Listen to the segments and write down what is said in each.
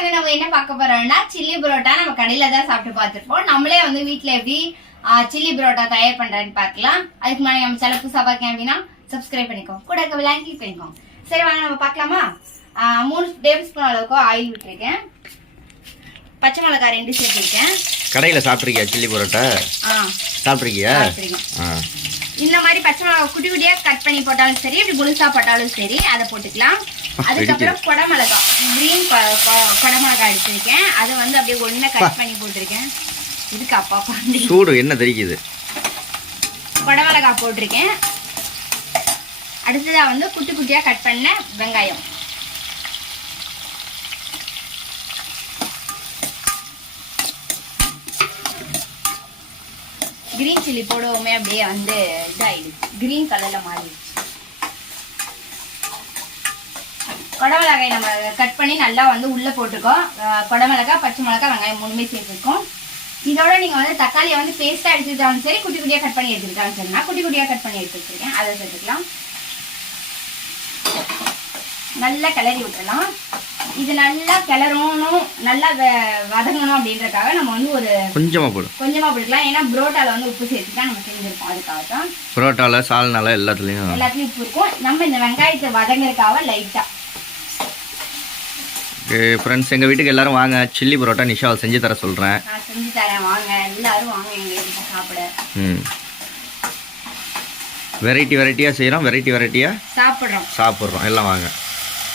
வந்து நம்ம என்ன பார்க்க போறோம்னா சில்லி பரோட்டா நம்ம கடையில தான் சாப்பிட்டு பார்த்துருப்போம். நம்மளே வந்து வீட்டுல எப்படி சில்லி பரோட்டா தயார் பண்றேன்னு பார்க்கலாம். அதுக்கு முன்னாடி நம்ம சேனல் புதுசா பார்க்க அப்படின்னா சப்ஸ்கிரைப் பண்ணிக்கோங்க, கூட விளையாண்டு கிளிக் பண்ணிக்கோங்க. சரி வாங்க நம்ம பார்க்கலாமா. 3 டேபிள் ஸ்பூன் அளவுக்கு ஆயில் விட்டுருக்கேன். பச்சை மிளகாய் 2 சேர்த்துருக்கேன். கடையில சாப்பிட்ருக்கியா சில்லி பரோட்டா? சாப்பிட்ருக்கியா? இந்த மாதிரி பச்சை மிளகாய் குட்டி குட்டியா கட் பண்ணி போட்டாலும் சரி, இப்படி முழுசா போட்டாலும் சரி, அதை போட்டுக்கலாம். அதுக்கப்புறம் குடமிளகாய், கிரீன் குடமிளகாய் எடுத்திருக்கேன். அதை வந்து அப்படியே ஒண்ணு கட் பண்ணி போட்டிருக்கேன். இதுக்கு அப்பா சூடு என்ன தெரிக்குது. குடமிளகாய் போட்டிருக்கேன். அடுத்ததா வந்து குட்டி குட்டியா கட் பண்ண வெங்காயம், கிரீன் சில்லி போடுவோமே அப்படியே வந்து இதாயிடுச்சு, கிரீன் கலர்ல மாறிடுச்சு. குடமிளகாய் நம்ம கட் பண்ணி நல்லா வந்து உள்ள போட்டுக்கோம். குடமிளகாய், பச்சை மிளகாய், வெங்காயம் 3மே சேர்த்துருக்கோம். இதோட நீங்க வந்து தக்காளியை வந்து பேஸ்டா எடுத்துக்கிட்டாலும் சரி, குட்டி குட்டியா கட் பண்ணி எடுத்துக்கிட்டாலும் சரி. நான் குட்டி குட்டியா கட் பண்ணி எடுத்து வச்சிருக்கேன், அதை சேர்த்துக்கலாம். நல்லா கிளறி விட்டுலாம். இது நல்லா கிளறணும், நல்லா வதங்கணும் அப்படின்றதுக்காக நம்ம வந்து ஒரு கொஞ்சமா போட்டுக்கலாம். ஏன்னா புரோட்டால வந்து உப்பு சேர்த்துதான் நம்ம செஞ்சிருக்கோம். அதுக்காக தான் புரோட்டால சால்னால எல்லாத்துலயும் உப்பு இருக்கும். நம்ம இந்த வெங்காயத்தை வதங்கறதுக்காக லைட்டா. ஃப்ரெண்ட்ஸ், எங்க வீட்டுக்கு எல்லாரும் வாங்க, சில்லி பரோட்டா நிஷாவை செஞ்சு தர சொல்றேன். நான் செஞ்சு தரேன், வாங்க எல்லாரும் வாங்க எங்க வீட்டுக்கு சாப்பிட. வெரைட்டியா செய்யறோம், வெரைட்டியா சாப்பிடுறோம் எல்லாம் வாங்க.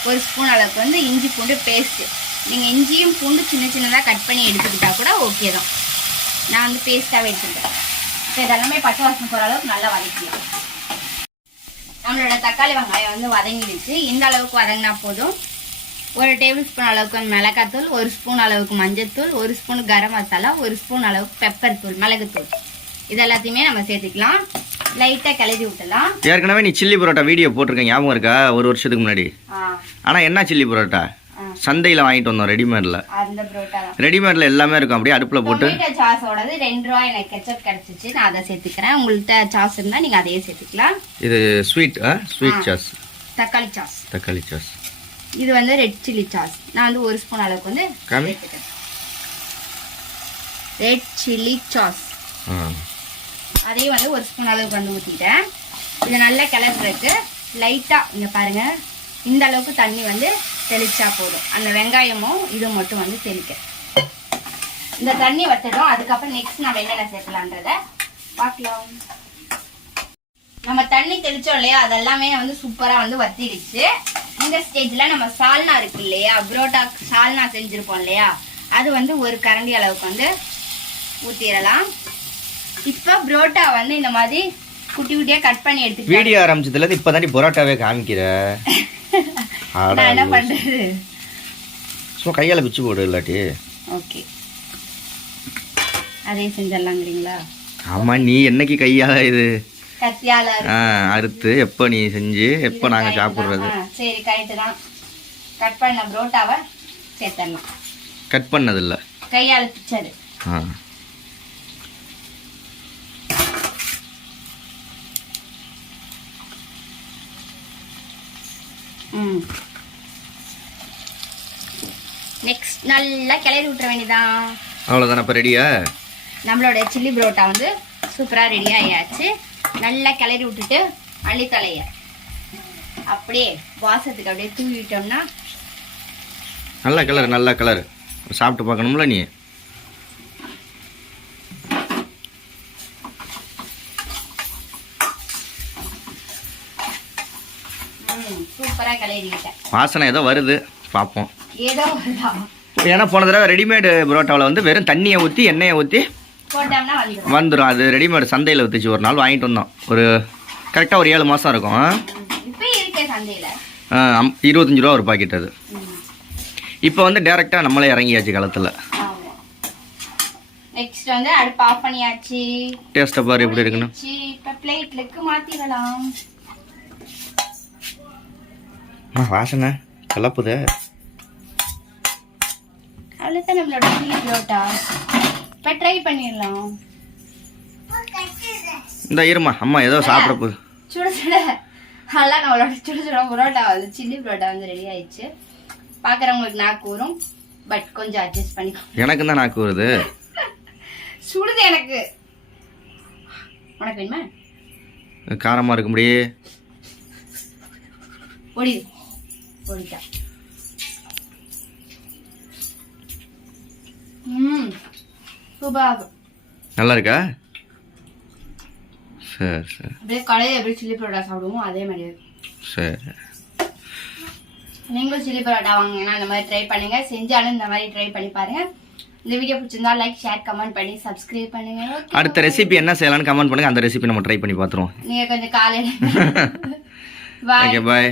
1 ஸ்பூன் அளவுக்கு வந்து இஞ்சி பூண்டு பேஸ்ட். நீங்கள் இஞ்சியும் பூண்டு சின்னதாக கட் பண்ணி எடுத்துக்கிட்டா கூட ஓகே தான். நான் வந்து பேஸ்ட்டாகவே எடுத்துக்கிட்டேன். இப்போ இதெல்லாமே பச்சை வாசனை போகிற அளவுக்கு நல்லா வதக்கிக்கலாம். நம்மளோட தக்காளி வெங்காயம் வந்து வதங்கிடுச்சு. இந்த அளவுக்கு வதங்கினா போதும். 1 டேபிள் ஸ்பூன் அளவுக்கு மிளகாத்தூள், 1 ஸ்பூன் அளவுக்கு மஞ்சத்தூள், 1 ஸ்பூன் கரம் மசாலா, 1 ஸ்பூன் அளவுக்கு பெப்பர் தூள், மிளகுத்தூள், இது எல்லாத்தையுமே நம்ம சேர்த்துக்கலாம். லைட்டா கிளறி விட்டலாம். ஏற்கனவே நீ சில்லி பரோட்டா வீடியோ போட்டிருக்கேன், ஞாபகம் இருக்கா? 1 வருஷத்துக்கு முன்னாடி. ஆனா என்ன சில்லி பரோட்டா சந்தையில வாங்கிட்டு வந்தோம், ரெடிமேட்ல. அந்த பரோட்டா ரெடிமேட்ல எல்லாமே இருக்கும், அப்படியே அடுப்புல போட்டு. டொமேட்டோ சாஸோடது 2 ரூபாய் எனக்கு கெச்சப் கிடைச்சிச்சு, நான் அதை சேர்த்துக்கிறேன். உங்கள்கிட்ட சாஸ் இருந்தா நீங்க அதையே சேர்த்துக்கலாம். இது ஸ்வீட் சாஸ், தக்காளி சாஸ். இது வந்து ரெட் சில்லி சாஸ். நான் வந்து 1 ஸ்பூன் அளவுக்கு வந்து ரெட் சில்லி சாஸ், அதையும் வந்து 1 ஸ்பூன் அளவுக்கு வந்து ஊற்றிட்டேன். இது நல்லா கிளறதுக்கு லைட்டாக இங்கே பாருங்க, இந்த அளவுக்கு தண்ணி வந்து தெளிச்சா போதும். அந்த வெங்காயமும் இது மட்டும் வந்து தெளிக்க இந்த தண்ணி வச்சிடும். அதுக்கப்புறம் நெக்ஸ்ட் நம்ம என்னென்ன சேர்க்கலான்றத பார்க்கலாம். நம்ம தண்ணி தெளிச்சோம் இல்லையா, அதெல்லாமே வந்து சூப்பராக வந்து வத்திடுச்சு. இந்த ஸ்டேஜில் நம்ம சால்னா இருக்கு இல்லையா, புரோட்டா சால்னா செஞ்சுருப்போம் இல்லையா, அது வந்து 1 கரண்டி அளவுக்கு வந்து ஊற்றிடலாம். இப்ப புரோட்டா வந்து இந்த மாதிரி குட்டி குட்டியா கட் பண்ணி எடுத்து வீடியோ ஆரம்பிச்சதுல இருந்து இப்பதாண்டி பரோட்டாவே காமிக்கிற. நான் என்ன பண்றது, சும்மா கையால பிச்சு போடு இல்லாட்டி. ஓகே, அதே செஞ்சிடலாங்கிறீங்களா? ஆமா, நீ என்னைக்கு கையால இது கத்தியால அறுத்து எப்ப நீ செஞ்சு எப்ப நாங்க சாப்பிடுறது? சரி, கரெக்ட் தான். கட் பண்ண புரோட்டாவை சேர்த்தலாம். கட் பண்ணது இல்ல, கையால பிச்சது. நெக்ஸ்ட் நல்லா கிளறி விட்டுற வேண்டியதான். அவ்வளோதானே, இப்போ ரெடியா? நம்மளோட சில்லி பரோட்டா வந்து சூப்பராக ரெடி ஆயாச்சு. நல்லா கிளறி விட்டுட்டு மல்லித்தலைய அப்படியே வாசத்துக்கு அப்படியே தூவிட்டோம்னா நல்ல கலர் சாப்பிட்டு பார்க்கணும்ல நீ. சூப்பரா கிளறிட்டேன். வாசனை ஏதோ வருது, பார்ப்போம். ஏதோ வருதா? ஏன்னா போன தடவை ரெடிமேடு புரோட்டாவில் வந்து வெறும் தண்ணியை ஊற்றி எண்ணெயை ஊற்றி போட்டோம்னா வந்துடும். அது ரெடிமேடு சந்தையில் ஊற்றிச்சு. ஒரு நாள் வாங்கிட்டு வந்தோம், ஒரு கரெக்டாக ஒரு 7 மாதம் இருக்கும். 25 ரூபா ஒரு பாக்கெட். அது இப்போ வந்து டேரெக்டாக நம்மளே இறங்கியாச்சு களத்தில். நெக்ஸ்ட் வந்து அடுப்பு ஆஃப் பண்ணியாச்சு. டேஸ்ட்டை பாரு எப்படி இருக்குன்னு. இப்போ பிளேட்லுக்கு மாற்றிடலாம். வாசனை கலப்புது. அவ்வளோதான் நம்மளோட சில்லி பரோட்டா. இப்போ ட்ரை பண்ணிடலாம். இந்த இருமா, அம்மா ஏதோ சாப்பிட போகுது. சுட சுட நல்லா நம்மளோட சுட சுட பரோட்டா வந்து சில்லி பரோட்டா வந்து ரெடி ஆயிடுச்சு. பார்க்குறவங்களுக்கு நாக்கு வரும். பட் கொஞ்சம் அட்ஜஸ்ட் பண்ணிக்கோ. எனக்கு தான் நாக்கு வருது. சுடுது எனக்கு. உனக்கு வேணுமா? காரமா இருக்க முடியே. ஓடிட்டா. சூப்பர். நல்லா இருக்கா? சரி சரி. அப்படியே கடையில் எப்படி சில்லி பரோட்டா சாப்பிடுவோம் அதே மாதிரி. சரி. நீங்களும் சில்லி பரோட்டா வாங்கினா இந்த மாதிரி ட்ரை பண்ணுங்க. செஞ்சாலும் இந்த மாதிரி ட்ரை பண்ணி பாருங்க. இந்த வீடியோ பிடிச்சிருந்தா லைக் ஷேர் கமெண்ட் பண்ணி சப்ஸ்கிரைப் பண்ணுங்க. அடுத்த ரெசிபி என்ன செய்யலாம்னு கமெண்ட் பண்ணுங்க. அந்த ரெசிபி நம்ம ட்ரை பண்ணி பார்த்துருவோம். நீங்க கொஞ்சம் காலையில். Okay bye.